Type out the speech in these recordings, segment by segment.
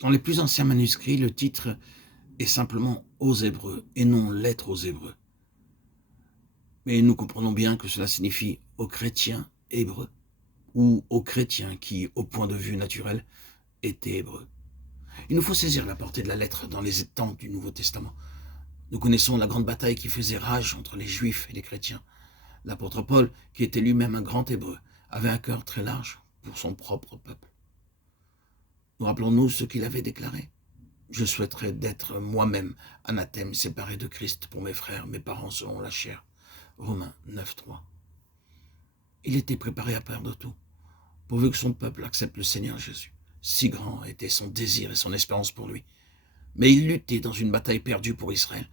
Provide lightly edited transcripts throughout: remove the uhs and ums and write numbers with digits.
Dans les plus anciens manuscrits, le titre est simplement aux Hébreux et non lettre aux Hébreux. Mais nous comprenons bien que cela signifie aux chrétiens hébreux ou aux chrétiens qui, au point de vue naturel, étaient hébreux. Il nous faut saisir la portée de la lettre dans les temps du Nouveau Testament. Nous connaissons la grande bataille qui faisait rage entre les Juifs et les chrétiens. L'apôtre Paul, qui était lui-même un grand hébreu, avait un cœur très large pour son propre peuple. Nous rappelons-nous ce qu'il avait déclaré. Je souhaiterais d'être moi-même anathème, séparé de Christ pour mes frères, mes parents selon la chair. Romains 9,3. Il était préparé à perdre tout, pourvu que son peuple accepte le Seigneur Jésus. Si grand était son désir et son espérance pour lui. Mais il luttait dans une bataille perdue pour Israël.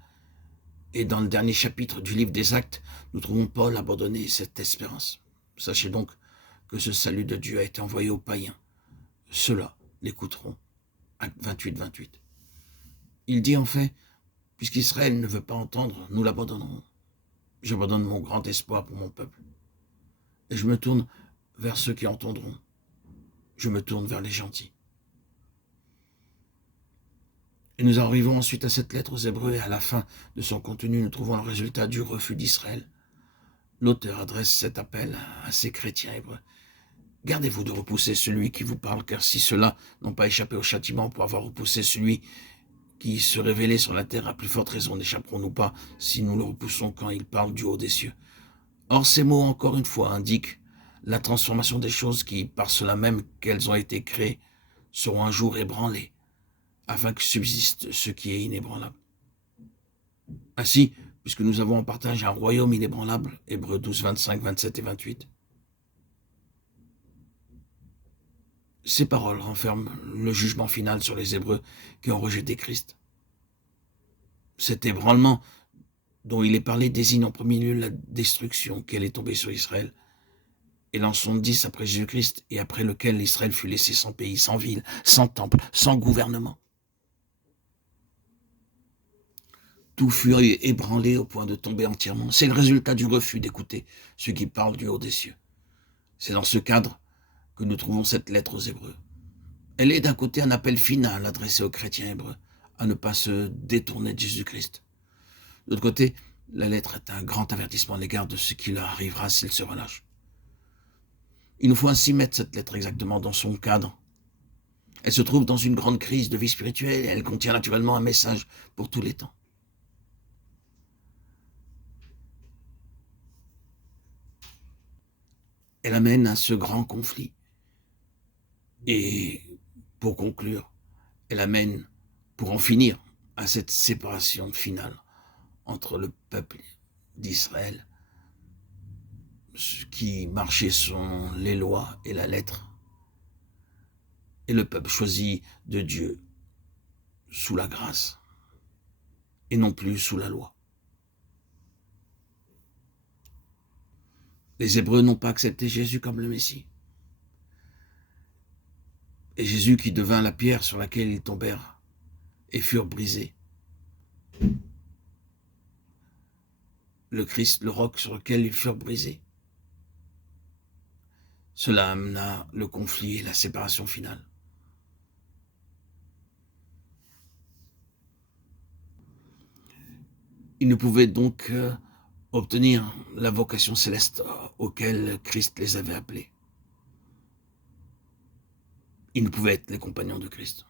Et dans le dernier chapitre du livre des Actes, nous trouvons Paul abandonner cette espérance. Sachez donc que ce salut de Dieu a été envoyé aux païens. Ceux-là l'écouteront. Acte 28. Il dit en fait, puisqu'Israël ne veut pas entendre, nous l'abandonnerons. J'abandonne mon grand espoir pour mon peuple. Et je me tourne vers ceux qui entendront. Je me tourne vers les gentils. Et nous arrivons ensuite à cette lettre aux Hébreux et à la fin de son contenu, nous trouvons le résultat du refus d'Israël. L'auteur adresse cet appel à ces chrétiens hébreux. Gardez-vous de repousser celui qui vous parle, car si ceux-là n'ont pas échappé au châtiment pour avoir repoussé celui qui se révélait sur la terre, à plus forte raison n'échapperons-nous pas si nous le repoussons quand il parle du haut des cieux. Or, ces mots, encore une fois, indiquent la transformation des choses qui, par cela même qu'elles ont été créées, seront un jour ébranlées, afin que subsiste ce qui est inébranlable. Ainsi, puisque nous avons en partage un royaume inébranlable, Hébreux 12, 25, 27 et 28, ces paroles renferment le jugement final sur les Hébreux qui ont rejeté Christ. Cet ébranlement dont il est parlé désigne en premier lieu la destruction qui allait tomber sur Israël, et l'an 70 après Jésus-Christ, et après lequel Israël fut laissé sans pays, sans ville, sans temple, sans gouvernement. Tout fut ébranlé au point de tomber entièrement. C'est le résultat du refus d'écouter ceux qui parlent du haut des cieux. C'est dans ce cadre que nous trouvons cette lettre aux Hébreux. Elle est d'un côté un appel final adressé aux chrétiens hébreux à ne pas se détourner de Jésus-Christ. De l'autre côté, la lettre est un grand avertissement à l'égard de ce qui leur arrivera s'ils se relâchent. Il nous faut ainsi mettre cette lettre exactement dans son cadre. Elle se trouve dans une grande crise de vie spirituelle et elle contient naturellement un message pour tous les temps. Elle amène à ce grand conflit. Et pour conclure, elle amène, pour en finir, à cette séparation finale entre le peuple d'Israël, qui marchait selon les lois et la lettre, et le peuple choisi de Dieu sous la grâce, et non plus sous la loi. Les Hébreux n'ont pas accepté Jésus comme le Messie. Et Jésus qui devint la pierre sur laquelle ils tombèrent et furent brisés. Le Christ, le roc sur lequel ils furent brisés. Cela amena le conflit et la séparation finale. Ils ne pouvaient donc obtenir la vocation céleste auquel Christ les avait appelés. Ils ne pouvaient être les compagnons de Christ.